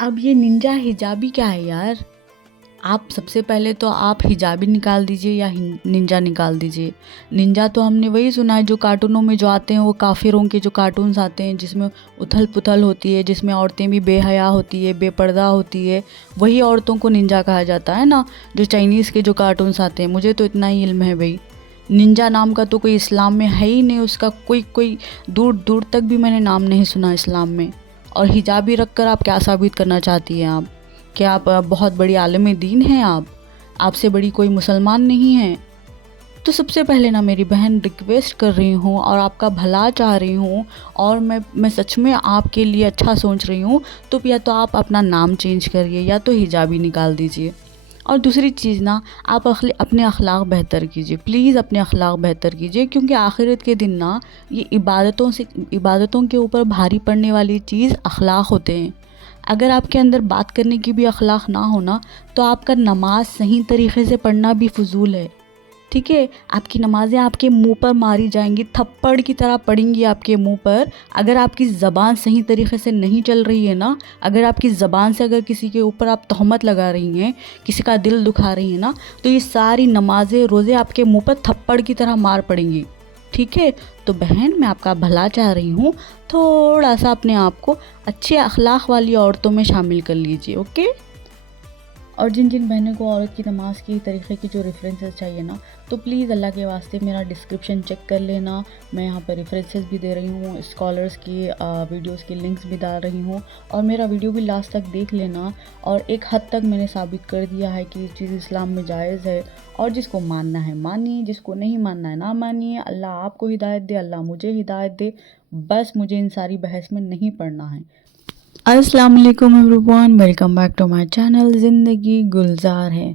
اب یہ ننجا حجابی کیا ہے یار؟ آپ سب سے پہلے تو آپ حجابی نکال دیجئے یا ننجا نکال دیجئے۔ ننجا تو ہم نے وہی سنا ہے جو کارٹونوں میں جو آتے ہیں، وہ کافروں کے جو کارٹونز آتے ہیں جس میں اتھل پتھل ہوتی ہے، جس میں عورتیں بھی بے حیا ہوتی ہے، بے پردہ ہوتی ہے، وہی عورتوں کو ننجا کہا جاتا ہے نا، جو چائنیز کے جو کارٹونز آتے ہیں۔ مجھے تو اتنا ہی علم ہے بھئی، ننجا نام کا تو کوئی اسلام میں ہے ہی نہیں، اس کا کوئی دور دور تک بھی میں نے نام نہیں سنا اسلام میں۔ اور حجابی رکھ کر آپ کیا ثابت کرنا چاہتی ہیں آپ؟ کہ آپ بہت بڑی عالم دین ہیں؟ آپ سے بڑی کوئی مسلمان نہیں ہیں؟ تو سب سے پہلے نا میری بہن ریکویسٹ کر رہی ہوں اور آپ کا بھلا چاہ رہی ہوں، اور میں سچ میں آپ کے لیے اچھا سوچ رہی ہوں، تو یا تو آپ اپنا نام چینج کریے یا تو حجابی نکال دیجئے۔ اور دوسری چیز نا، آپ اپنے اخلاق بہتر کیجئے، پلیز اپنے اخلاق بہتر کیجئے، کیونکہ آخرت کے دن نا یہ عبادتوں کے اوپر بھاری پڑنے والی چیز اخلاق ہوتے ہیں۔ اگر آپ کے اندر بات کرنے کی بھی اخلاق نہ ہونا تو آپ کا نماز صحیح طریقے سے پڑھنا بھی فضول ہے، ٹھیک ہے؟ آپ کی نمازیں آپ کے منہ پر ماری جائیں گی، تھپڑ کی طرح پڑیں گی آپ کے منہ پر، اگر آپ کی زبان صحیح طریقے سے نہیں چل رہی ہے نا، اگر آپ کی زبان سے اگر کسی کے اوپر آپ تہمت لگا رہی ہیں، کسی کا دل دکھا رہی ہیں نا، تو یہ ساری نمازیں روزے آپ کے منہ پر تھپڑ کی طرح مار پڑیں گی، ٹھیک ہے؟ تو بہن، میں آپ کا بھلا چاہ رہی ہوں، تھوڑا سا اپنے آپ کو اچھے اخلاق والی عورتوں میں شامل کر لیجئے، اوکے؟ اور جن بہنوں کو عورت کی نماز کی طریقے کی جو ریفرنسز چاہیے نا، تو پلیز اللہ کے واسطے میرا ڈسکرپشن چیک کر لینا، میں یہاں پر ریفرنسز بھی دے رہی ہوں، اسکالرز کی ویڈیوز کی لنکس بھی ڈال رہی ہوں، اور میرا ویڈیو بھی لاسٹ تک دیکھ لینا۔ اور ایک حد تک میں نے ثابت کر دیا ہے کہ یہ چیز اسلام میں جائز ہے، اور جس کو ماننا ہے مانیے، جس کو نہیں ماننا ہے نہ مانیے، اللہ آپ کو ہدایت دے، اللہ مجھے ہدایت دے، بس مجھے ان ساری بحث میں نہیں پڑنا ہے۔ السلام علیکم everyone, welcome back to my channel Zindagi Gulzar ہے۔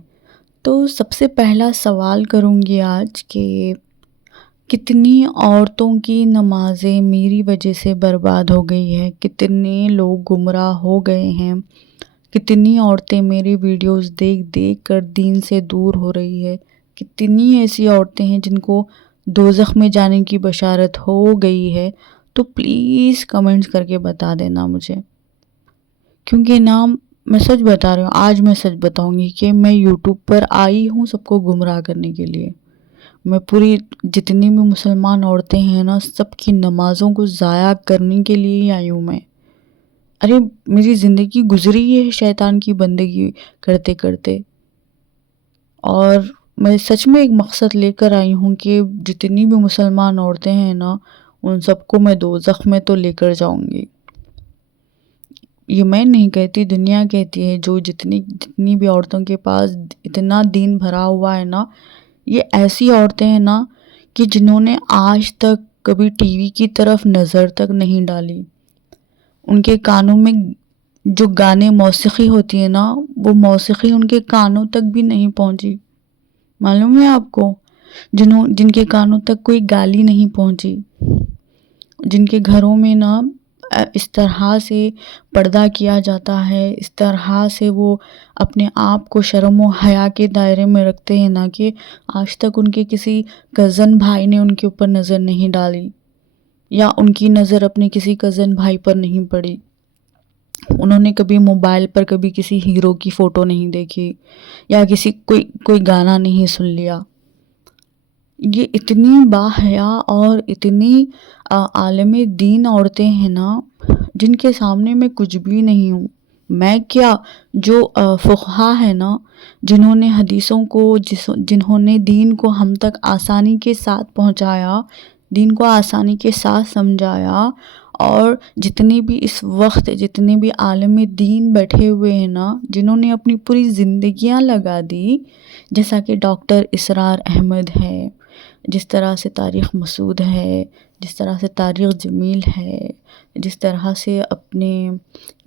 تو سب سے پہلا سوال کروں گی آج کہ کتنی عورتوں کی نمازیں میری وجہ سے برباد ہو گئی ہے، کتنے لوگ گمراہ ہو گئے ہیں، کتنی عورتیں میری ویڈیوز دیکھ دیکھ کر دین سے دور ہو رہی ہے، کتنی ایسی عورتیں ہیں جن کو دوزخ میں جانے کی بشارت ہو گئی ہے۔ تو پلیز کمنٹس کر کے بتا دینا مجھے، کیونکہ نا میں سچ بتا رہی ہوں، آج میں سچ بتاؤں گی کہ میں یوٹیوب پر آئی ہوں سب کو گمراہ کرنے کے لیے۔ میں پوری جتنی بھی مسلمان عورتیں ہیں نا، سب کی نمازوں کو ضائع کرنے کے لیے ہی آئی ہوں میں۔ ارے میری زندگی گزری ہے شیطان کی بندگی کرتے کرتے، اور میں سچ میں ایک مقصد لے کر آئی ہوں کہ جتنی بھی مسلمان عورتیں ہیں نا، ان سب کو میں دوزخ میں تو لے کر جاؤں گی۔ یہ میں نہیں کہتی، دنیا کہتی ہے، جو جتنی بھی عورتوں کے پاس اتنا دین بھرا ہوا ہے نا، یہ ایسی عورتیں ہیں نا کہ جنہوں نے آج تک کبھی ٹی وی کی طرف نظر تک نہیں ڈالی، ان کے کانوں میں جو گانے موسیقی ہوتی ہے نا، وہ موسیقی ان کے کانوں تک بھی نہیں پہنچی، معلوم ہے آپ کو؟ جن کے کانوں تک کوئی گالی نہیں پہنچی، جن کے گھروں میں نا اس طرح سے پردہ کیا جاتا ہے، اس طرح سے وہ اپنے آپ کو شرم و حیا کے دائرے میں رکھتے ہیں نا، کہ آج تک ان کے کسی کزن بھائی نے ان کے اوپر نظر نہیں ڈالی، یا ان کی نظر اپنے کسی کزن بھائی پر نہیں پڑی، انہوں نے کبھی موبائل پر کبھی کسی ہیرو کی فوٹو نہیں دیکھی، یا کوئی گانا نہیں سن لیا۔ یہ اتنی باحیا اور اتنی عالم دین عورتیں ہیں نا، جن کے سامنے میں کچھ بھی نہیں ہوں۔ میں کیا، جو فقہا ہے نا، جنہوں نے حدیثوں کو، جنہوں نے دین کو ہم تک آسانی کے ساتھ پہنچایا، دین کو آسانی کے ساتھ سمجھایا، اور جتنے بھی اس وقت جتنے بھی عالم دین بیٹھے ہوئے ہیں نا، جنہوں نے اپنی پوری زندگیاں لگا دی، جیسا کہ ڈاکٹر اسرار احمد ہے، جس طرح سے طارق مسعود ہے، جس طرح سے طارق جمیل ہے، جس طرح سے اپنے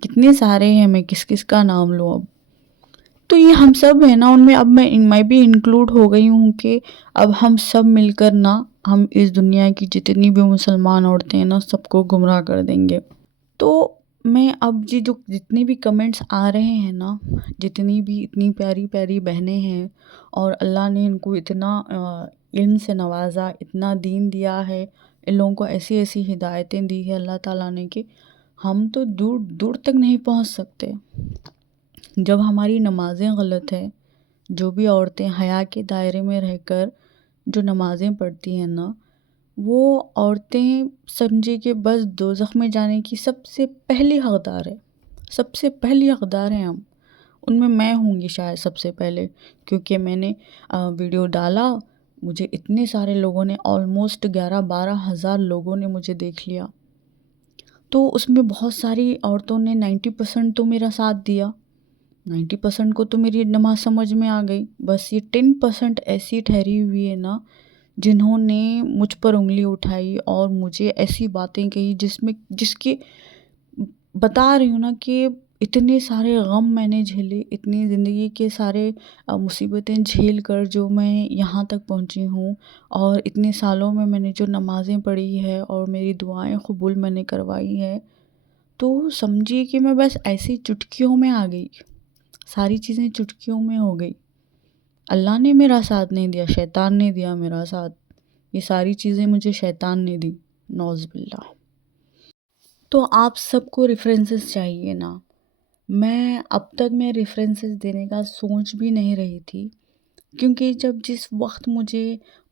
کتنے سارے ہیں، میں کس کا نام لوں اب؟ تو یہ ہم سب ہیں نا، ان میں اب میں بھی انکلوڈ ہو گئی ہوں کہ اب ہم سب مل کر نا، ہم اس دنیا کی جتنی بھی مسلمان عورتیں ہیں نا، سب کو گمراہ کر دیں گے۔ تو میں اب جتنی بھی کمنٹس آ رہے ہیں نا، اتنی پیاری پیاری بہنیں ہیں، اور اللہ نے ان کو اتنا علم سے نوازا، اتنا دین دیا ہے، ان لوگوں کو ایسی ایسی ہدایتیں دی ہے اللہ تعالیٰ نے، کہ ہم تو دور دور تک نہیں پہنچ سکتے، جب ہماری نمازیں غلط ہیں، جو بھی عورتیں حیا کے دائرے میں رہ کر جو نمازیں پڑھتی ہیں نا، وہ عورتیں سمجھے کہ بس دوزخ میں جانے کی سب سے پہلی حقدار ہے، سب سے پہلی حقدار ہیں ہم، ان میں ہوں گی شاید سب سے پہلے، کیونکہ میں نے ویڈیو ڈالا، مجھے اتنے سارے لوگوں نے آلموسٹ 11-12 ہزار لوگوں نے مجھے دیکھ لیا، تو اس میں بہت ساری عورتوں نے 90% تو میرا ساتھ دیا، 90% کو تو میری نماز سمجھ میں آ گئی، بس یہ 10% ایسی ٹھہری ہوئی ہے نا جنہوں نے مجھ پر انگلی اٹھائی اور مجھے ایسی باتیں کہی جس کی بتا رہی ہوں نا کہ اتنے سارے غم میں نے جھیلے، اتنی زندگی کے سارے مصیبتیں جھیل کر جو میں یہاں تک پہنچی ہوں، اور اتنے سالوں میں نے جو نمازیں پڑھی ہے اور میری دعائیں قبول میں نے کروائی ہے، تو سمجھیے کہ میں بس ایسی چٹکیوں میں آ گئی، ساری چیزیں چٹکیوں میں ہو گئی، اللہ نے میرا ساتھ نہیں دیا، شیطان نے دیا میرا ساتھ، یہ ساری چیزیں مجھے شیطان نے دی، نعوذ باللہ۔ تو آپ سب کو ریفرنسز چاہیے نا، میں اب تک ریفرنسز دینے کا سوچ بھی نہیں رہی تھی، کیونکہ جس وقت مجھے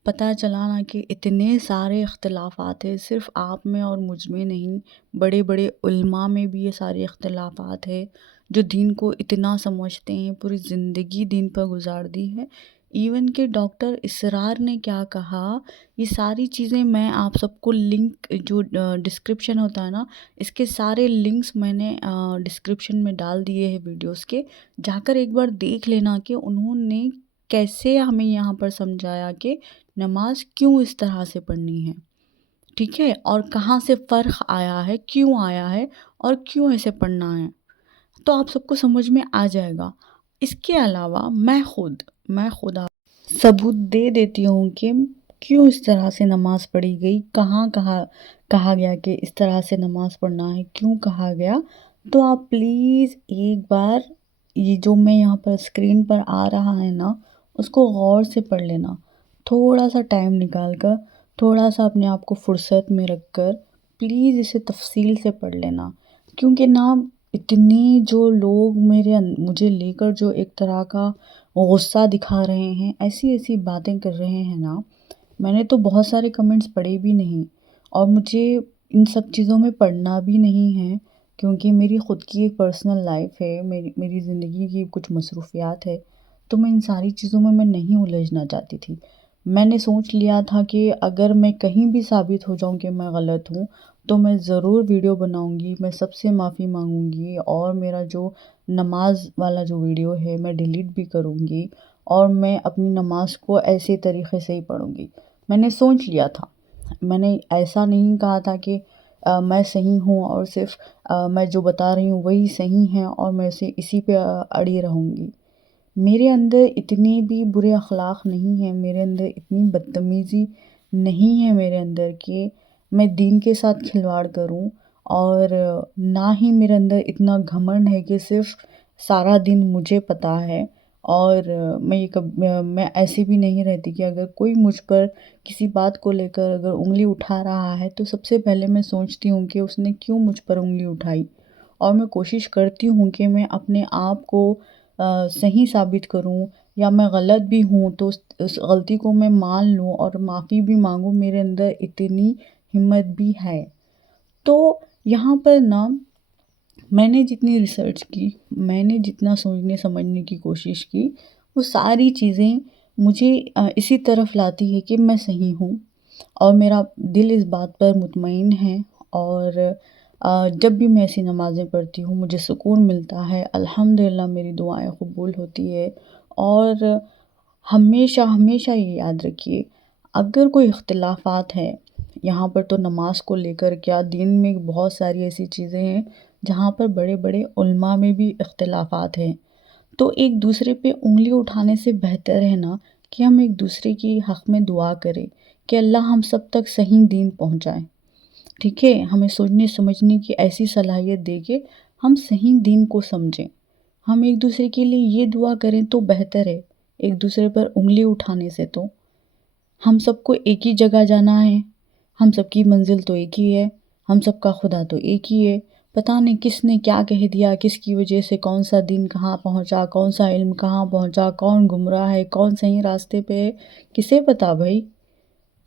پتہ چلا نا کہ اتنے سارے اختلافات ہیں، صرف آپ میں اور مجھ میں نہیں، بڑے بڑے علماء میں بھی یہ سارے اختلافات ہیں، جو دین کو اتنا سمجھتے ہیں، پوری زندگی دین پر گزار دی ہے، ایون کہ ڈاکٹر اسرار نے کیا کہا، یہ ساری چیزیں میں آپ سب کو لنک جو ڈسکرپشن ہوتا ہے نا، اس کے سارے لنکس میں نے ڈسکرپشن میں ڈال دیے ہیں ویڈیوز کے، جا کر ایک بار دیکھ لینا کہ انہوں نے کیسے ہمیں یہاں پر سمجھایا کہ نماز کیوں اس طرح سے پڑھنی ہے، ٹھیک ہے، اور کہاں سے فرق آیا ہے، کیوں آیا ہے، اور کیوں ایسے پڑھنا ہے، تو آپ سب کو سمجھ میں آ جائے گا۔ اس کے علاوہ میں خود آپ ثبوت دے دیتی ہوں کہ کیوں اس طرح سے نماز پڑھی گئی، کہاں کہا گیا کہ اس طرح سے نماز پڑھنا ہے، کیوں کہا گیا، تو آپ پلیز ایک بار یہ جو میں یہاں پر اسکرین پر آ رہا ہے نا، اس کو غور سے پڑھ لینا، تھوڑا سا ٹائم نکال کر، تھوڑا سا اپنے آپ کو فرصت میں رکھ کر پلیز اسے تفصیل سے پڑھ لینا، کیونکہ نا اتنے جو لوگ مجھے لے کر جو ایک طرح کا غصہ دکھا رہے ہیں، ایسی باتیں کر رہے ہیں نا، میں نے تو بہت سارے کمنٹس پڑھے بھی نہیں، اور مجھے ان سب چیزوں میں پڑھنا بھی نہیں ہے، کیونکہ میری خود کی ایک پرسنل لائف ہے، میری زندگی کی کچھ مصروفیات ہے، تو میں ان ساری چیزوں میں نہیں الجھنا چاہتی تھی۔ میں نے سوچ لیا تھا کہ اگر میں کہیں بھی ثابت ہو جاؤں کہ میں غلط ہوں، تو میں ضرور ویڈیو بناؤں گی، میں سب سے معافی مانگوں گی، اور میرا جو نماز والا جو ویڈیو ہے میں ڈیلیٹ بھی کروں گی، اور میں اپنی نماز کو ایسے طریقے سے ہی پڑھوں گی۔ میں نے سوچ لیا تھا، میں نے ایسا نہیں کہا تھا کہ میں صحیح ہوں اور صرف میں جو بتا رہی ہوں وہی صحیح ہے اور میں اسی پہ اڑی رہوں گی۔ میرے اندر اتنے بھی برے اخلاق نہیں ہیں، میرے اندر اتنی بدتمیزی نہیں ہے میرے اندر کہ میں دین کے ساتھ کھلواڑ کروں، اور نہ ہی میرے اندر اتنا گھمنڈ ہے کہ صرف سارا دن مجھے پتہ ہے، اور میں ایسی بھی نہیں رہتی کہ اگر کوئی مجھ پر کسی بات کو لے کر اگر انگلی اٹھا رہا ہے تو سب سے پہلے میں سوچتی ہوں کہ اس نے کیوں مجھ پر انگلی اٹھائی، اور میں کوشش کرتی ہوں کہ میں اپنے آپ کو صحیح ثابت کروں، یا میں غلط بھی ہوں تو اس غلطی کو میں مان لوں اور معافی بھی مانگوں، میرے اندر اتنی ہمت بھی ہے۔ تو یہاں پر نا میں نے جتنی ریسرچ کی، میں نے جتنا سوچنے سمجھنے کی کوشش کی، وہ ساری چیزیں مجھے اسی طرف لاتی ہے کہ میں صحیح ہوں، اور میرا دل اس بات پر مطمئن ہے، اور جب بھی میں ایسی نمازیں پڑھتی ہوں مجھے سکون ملتا ہے، الحمدللہ میری دعائیں قبول ہوتی ہے۔ اور ہمیشہ یہ یاد رکھیے، اگر کوئی اختلافات ہے یہاں پر، تو نماز کو لے کر کیا، دین میں بہت ساری ایسی چیزیں ہیں جہاں پر بڑے بڑے علماء میں بھی اختلافات ہیں، تو ایک دوسرے پہ انگلی اٹھانے سے بہتر ہے نا کہ ہم ایک دوسرے کی حق میں دعا کریں کہ اللہ ہم سب تک صحیح دین پہنچائیں، ٹھیک ہے، ہمیں سوچنے سمجھنے کی ایسی صلاحیت دے کہ ہم صحیح دین کو سمجھیں، ہم ایک دوسرے کے لیے یہ دعا کریں تو بہتر ہے، ایک دوسرے پر انگلی اٹھانے سے۔ تو ہم سب کو ایک ہی جگہ جانا ہے، ہم سب کی منزل تو ایک ہی ہے، ہم سب کا خدا تو ایک ہی ہے، پتہ نہیں کس نے کیا کہہ دیا، کس کی وجہ سے کون سا دین کہاں پہنچا، کون سا علم کہاں پہنچا، کون گمراہ ہے، کون صحیح راستے پہ ہے، کسے پتہ بھائی؟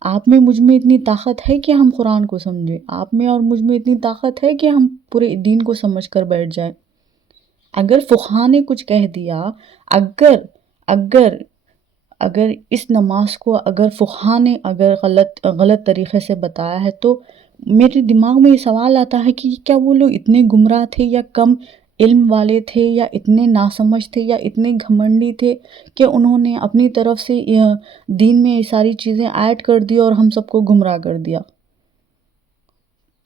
آپ میں مجھ میں اتنی طاقت ہے کہ ہم قرآن کو سمجھیں، آپ میں اور مجھ میں اتنی طاقت ہے کہ ہم پورے دین کو سمجھ کر بیٹھ جائیں۔ اگر فقہا نے کچھ کہہ دیا، اگر اگر اگر اس نماز کو اگر فقہا نے اگر غلط طریقے سے بتایا ہے تو میرے دماغ میں یہ سوال آتا ہے کہ کیا وہ لوگ اتنے گمراہ تھے یا کم علم والے تھے یا اتنے ناسمجھ تھے یا اتنے گھمنڈی تھے کہ انہوں نے اپنی طرف سے دین میں یہ ساری چیزیں ایڈ کر دی اور ہم سب کو گمراہ کر دیا۔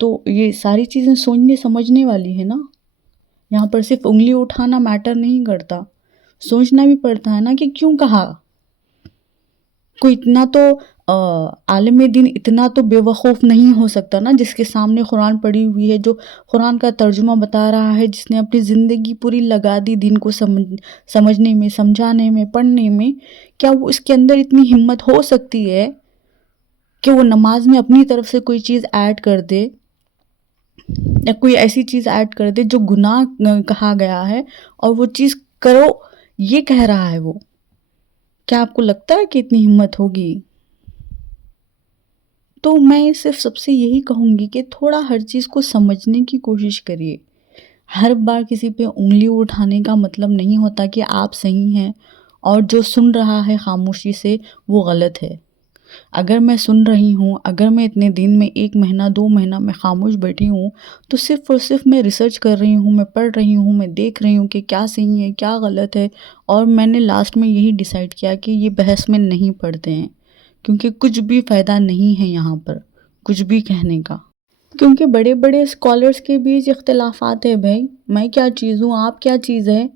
تو یہ ساری چیزیں سوچنے سمجھنے والی ہے نا، یہاں پر صرف انگلی اٹھانا میٹر نہیں کرتا، سوچنا بھی پڑتا ہے نا کہ کیوں کہا۔ کوئی اتنا تو عالم دین اتنا تو بے وقوف نہیں ہو سکتا نا، جس کے سامنے قرآن پڑھی ہوئی ہے، جو قرآن کا ترجمہ بتا رہا ہے، جس نے اپنی زندگی پوری لگا دی دین کو سمجھنے میں، سمجھانے میں، پڑھنے میں، کیا وہ اس کے اندر اتنی ہمت ہو سکتی ہے کہ وہ نماز میں اپنی طرف سے کوئی چیز ایڈ کر دے یا کوئی ایسی چیز ایڈ کر دے جو گناہ کہا گیا ہے اور وہ چیز کرو یہ کہہ رہا ہے وہ؟ کیا آپ کو لگتا ہے کہ اتنی ہمت ہوگی؟ تو میں صرف سب سے یہی کہوں گی کہ تھوڑا ہر چیز کو سمجھنے کی کوشش کریے۔ ہر بار کسی پہ انگلی اٹھانے کا مطلب نہیں ہوتا کہ آپ صحیح ہیں اور جو سن رہا ہے خاموشی سے وہ غلط ہے۔ اگر میں سن رہی ہوں، اگر میں اتنے دن میں 1 مہینہ 2 مہینہ میں خاموش بیٹھی ہوں تو صرف اور صرف میں ریسرچ کر رہی ہوں، میں پڑھ رہی ہوں، میں دیکھ رہی ہوں کہ کیا صحیح ہے کیا غلط ہے، اور میں نے لاسٹ میں یہی ڈیسائیڈ کیا کہ یہ بحث میں نہیں پڑھتے ہیں، کیونکہ کچھ بھی فائدہ نہیں ہے یہاں پر کچھ بھی کہنے کا، کیونکہ بڑے بڑے اسکالرس کے بیچ اختلافات ہے بھائی، میں کیا چیز ہوں آپ کیا چیز ہے؟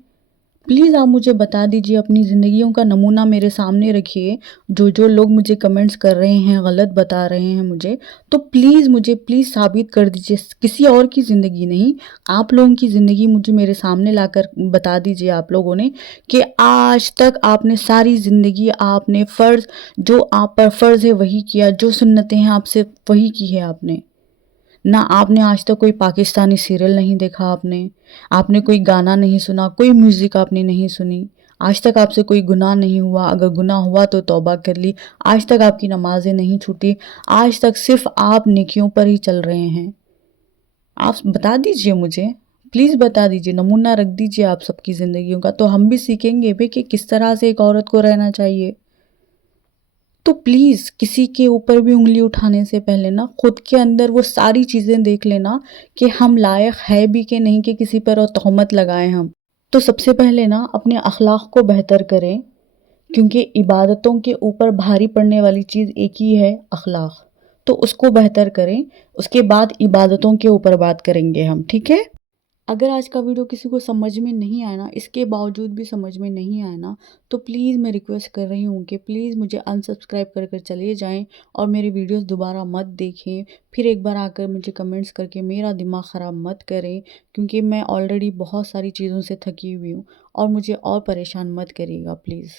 پلیز آپ مجھے بتا دیجئے، اپنی زندگیوں کا نمونہ میرے سامنے رکھیے، جو لوگ مجھے کمنٹس کر رہے ہیں، غلط بتا رہے ہیں مجھے، تو پلیز ثابت کر دیجئے، کسی اور کی زندگی نہیں، آپ لوگوں کی زندگی مجھے میرے سامنے لا کر بتا دیجئے آپ لوگوں نے کہ آج تک آپ نے ساری زندگی آپ نے فرض، جو آپ پر فرض ہے وہی کیا، جو سنتیں ہیں آپ سے وہی کی ہے آپ نے، نہ آپ نے آج تک کوئی پاکستانی سیریل نہیں دیکھا، آپ نے کوئی گانا نہیں سنا، کوئی میوزک آپ نے نہیں سنی، آج تک آپ سے کوئی گناہ نہیں ہوا، اگر گناہ ہوا تو توبہ کر لی، آج تک آپ کی نمازیں نہیں چھوٹی، آج تک صرف آپ نیکیوں پر ہی چل رہے ہیں۔ آپ بتا دیجئے مجھے، پلیز بتا دیجئے، نمونہ رکھ دیجئے آپ سب کی زندگیوں کا، تو ہم بھی سیکھیں گے بھی کہ کس طرح سے ایک عورت کو رہنا چاہیے۔ تو پلیز کسی کے اوپر بھی انگلی اٹھانے سے پہلے نا خود کے اندر وہ ساری چیزیں دیکھ لینا کہ ہم لائق ہے بھی کہ نہیں کہ کسی پر تہمت لگائیں ہم۔ تو سب سے پہلے نا اپنے اخلاق کو بہتر کریں، کیونکہ عبادتوں کے اوپر بھاری پڑنے والی چیز ایک ہی ہے، اخلاق، تو اس کو بہتر کریں، اس کے بعد عبادتوں کے اوپر بات کریں گے ہم، ٹھیک ہے؟ اگر آج کا ویڈیو کسی کو سمجھ میں نہیں آیا نا، اس کے باوجود بھی سمجھ میں نہیں آیا نا، تو پلیز میں ریکویسٹ کر رہی ہوں کہ پلیز مجھے انسبسکرائب کر کر چلے جائیں اور میری ویڈیوز دوبارہ مت دیکھیں، پھر ایک بار آ کر مجھے کمنٹس کر کے میرا دماغ خراب مت کریں، کیونکہ میں آلریڈی بہت ساری چیزوں سے تھکی ہوئی ہوں، اور مجھے اور پریشان مت کریے گا پلیز۔